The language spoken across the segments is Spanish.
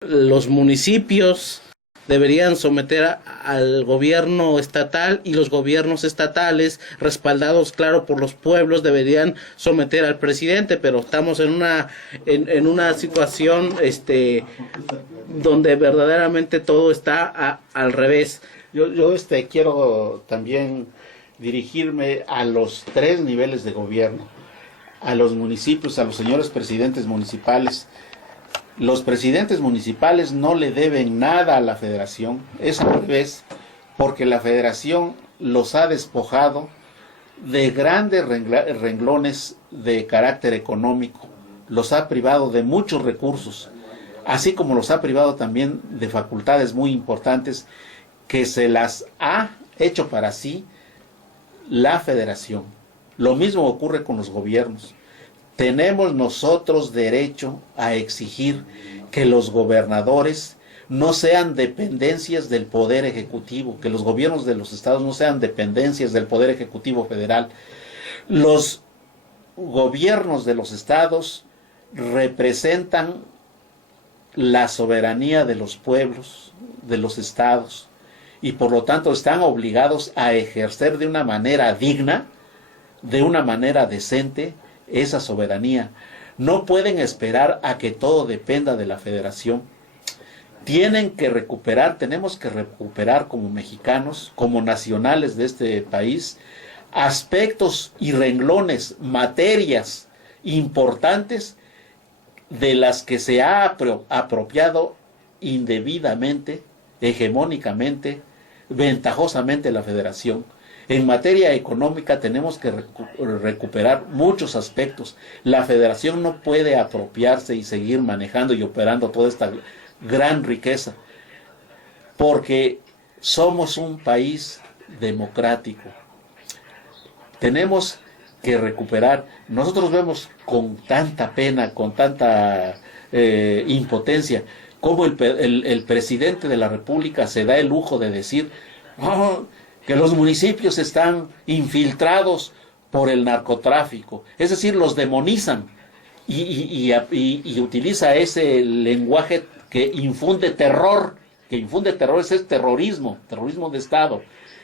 los municipios deberían someter al gobierno estatal, y los gobiernos estatales, respaldados claro por los pueblos, deberían someter al presidente. Pero estamos en una situación donde verdaderamente todo está al revés. Yo quiero también dirigirme a los tres niveles de gobierno, a los municipios, a los señores presidentes municipales. Los presidentes municipales no le deben nada a la federación, es al revés, porque la federación los ha despojado de grandes renglones de carácter económico, los ha privado de muchos recursos, así como los ha privado también de facultades muy importantes que se las ha hecho para sí la federación. Lo mismo ocurre con los gobiernos. Tenemos nosotros derecho a exigir que los gobernadores no sean dependencias del Poder Ejecutivo, que los gobiernos de los estados no sean dependencias del Poder Ejecutivo federal. Los gobiernos de los estados representan la soberanía de los pueblos, de los estados, y por lo tanto están obligados a ejercer de una manera digna, de una manera decente, esa soberanía. No pueden esperar a que todo dependa de la federación. Tenemos que recuperar como mexicanos, como nacionales de este país, aspectos y renglones, materias importantes de las que se ha apropiado indebidamente, hegemónicamente, ventajosamente la federación. En materia económica tenemos que recuperar muchos aspectos. La federación no puede apropiarse y seguir manejando y operando toda esta gran riqueza, porque somos un país democrático. Tenemos que recuperar. Nosotros vemos con tanta pena, con tanta impotencia, cómo el presidente de la República se da el lujo de decir que los municipios están infiltrados por el narcotráfico, es decir, los demonizan y utiliza ese lenguaje que infunde terror, ese es terrorismo de Estado.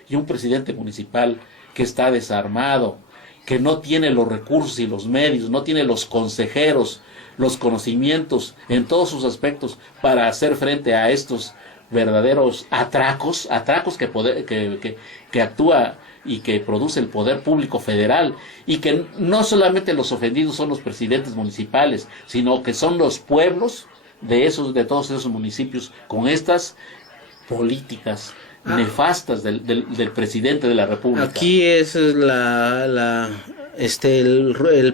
Y un presidente municipal que está desarmado, que no tiene los recursos y los medios, no tiene los consejeros, los conocimientos en todos sus aspectos para hacer frente a estos verdaderos atracos que actúa y que produce el poder público federal, y que no solamente los ofendidos son los presidentes municipales, sino que son los pueblos de todos esos municipios, con estas políticas nefastas del presidente de la República. Aquí es el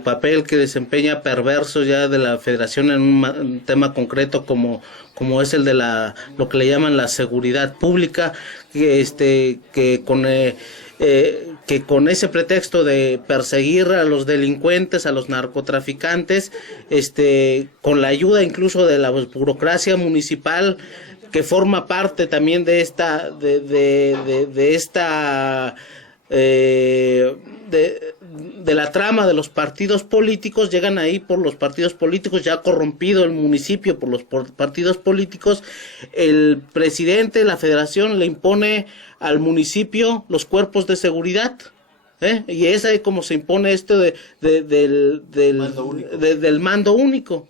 papel que desempeña perverso ya de la federación en un tema concreto como es el de lo que le llaman la seguridad pública, que con ese pretexto de perseguir a los delincuentes, a los narcotraficantes, con la ayuda incluso de la burocracia municipal, que forma parte también de la trama de los partidos políticos. Llegan ahí por los partidos políticos, ya corrompido el municipio por los partidos políticos. El presidente de la federación le impone al municipio los cuerpos de seguridad, y es ahí como se impone esto del mando único.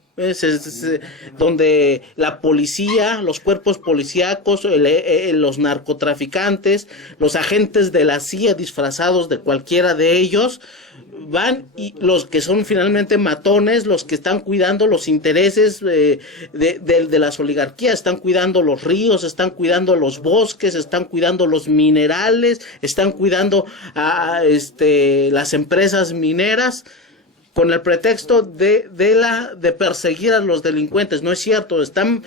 Donde la policía, los cuerpos policíacos, los narcotraficantes, los agentes de la CIA disfrazados de cualquiera de ellos, van, y los que son finalmente matones, los que están cuidando los intereses de las oligarquías, están cuidando los ríos, están cuidando los bosques, están cuidando los minerales, están cuidando a las empresas mineras, con el pretexto de perseguir a los delincuentes. No es cierto, están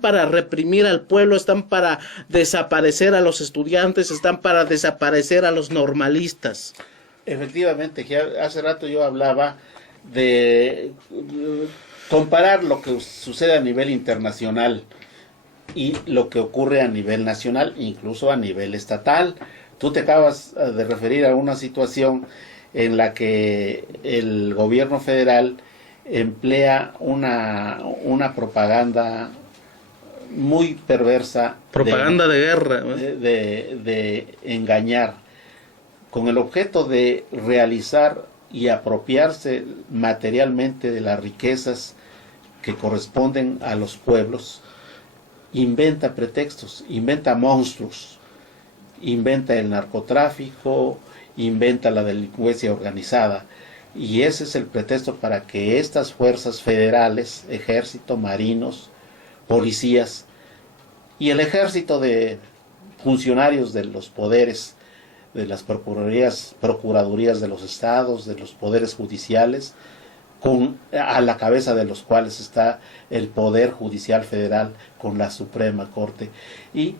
para reprimir al pueblo, están para desaparecer a los estudiantes, están para desaparecer a los normalistas. Efectivamente, hace rato yo hablaba de comparar lo que sucede a nivel internacional y lo que ocurre a nivel nacional, incluso a nivel estatal. Tú te acabas de referir a una situación en la que el gobierno federal emplea una propaganda muy perversa Propaganda de guerra. de engañar, con el objeto de realizar y apropiarse materialmente de las riquezas que corresponden a los pueblos. Inventa pretextos, inventa monstruos, inventa el narcotráfico, inventa la delincuencia organizada, y ese es el pretexto para que estas fuerzas federales, ejército, marinos, policías y el ejército de funcionarios de los poderes, de las procuradurías de los estados, de los poderes judiciales, a la cabeza de los cuales está el Poder Judicial Federal con la Suprema Corte, y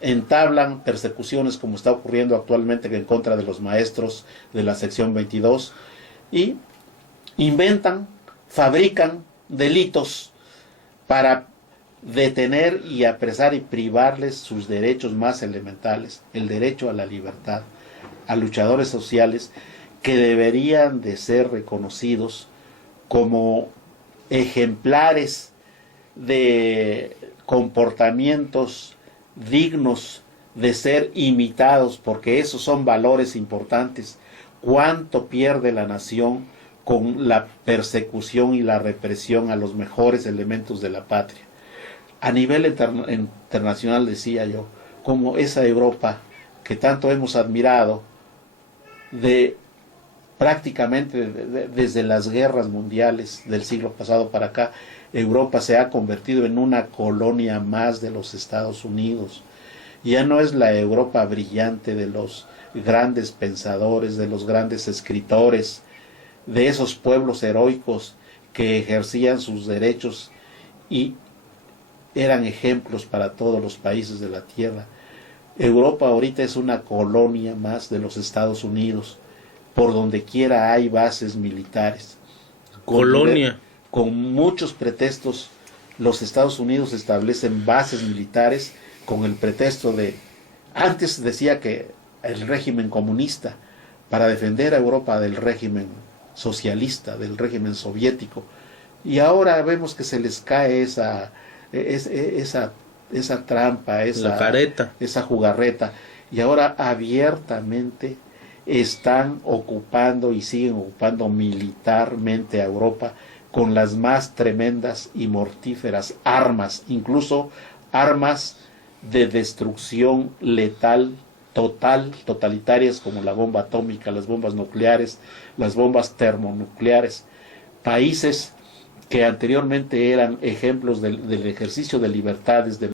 entablan persecuciones como está ocurriendo actualmente en contra de los maestros de la sección 22, y inventan, fabrican delitos para detener y apresar y privarles sus derechos más elementales, el derecho a la libertad, a luchadores sociales que deberían de ser reconocidos como ejemplares de comportamientos dignos de ser imitados, porque esos son valores importantes. ¿Cuánto pierde la nación con la persecución y la represión a los mejores elementos de la patria? A nivel internacional, decía yo, como esa Europa que tanto hemos admirado, prácticamente desde las guerras mundiales del siglo pasado para acá, Europa se ha convertido en una colonia más de los Estados Unidos. Ya no es la Europa brillante de los grandes pensadores, de los grandes escritores, de esos pueblos heroicos que ejercían sus derechos y eran ejemplos para todos los países de la tierra. Europa ahorita es una colonia más de los Estados Unidos. Por donde quiera hay bases militares. Colonia. Con muchos pretextos, los Estados Unidos establecen bases militares con el pretexto de, antes decía que el régimen comunista, para defender a Europa del régimen socialista, del régimen soviético, y ahora vemos que se les cae esa trampa, esa jugarreta, y ahora abiertamente están ocupando y siguen ocupando militarmente a Europa con las más tremendas y mortíferas armas, incluso armas de destrucción letal, totalitarias, como la bomba atómica, las bombas nucleares, las bombas termonucleares. Países que anteriormente eran ejemplos del ejercicio de libertades, de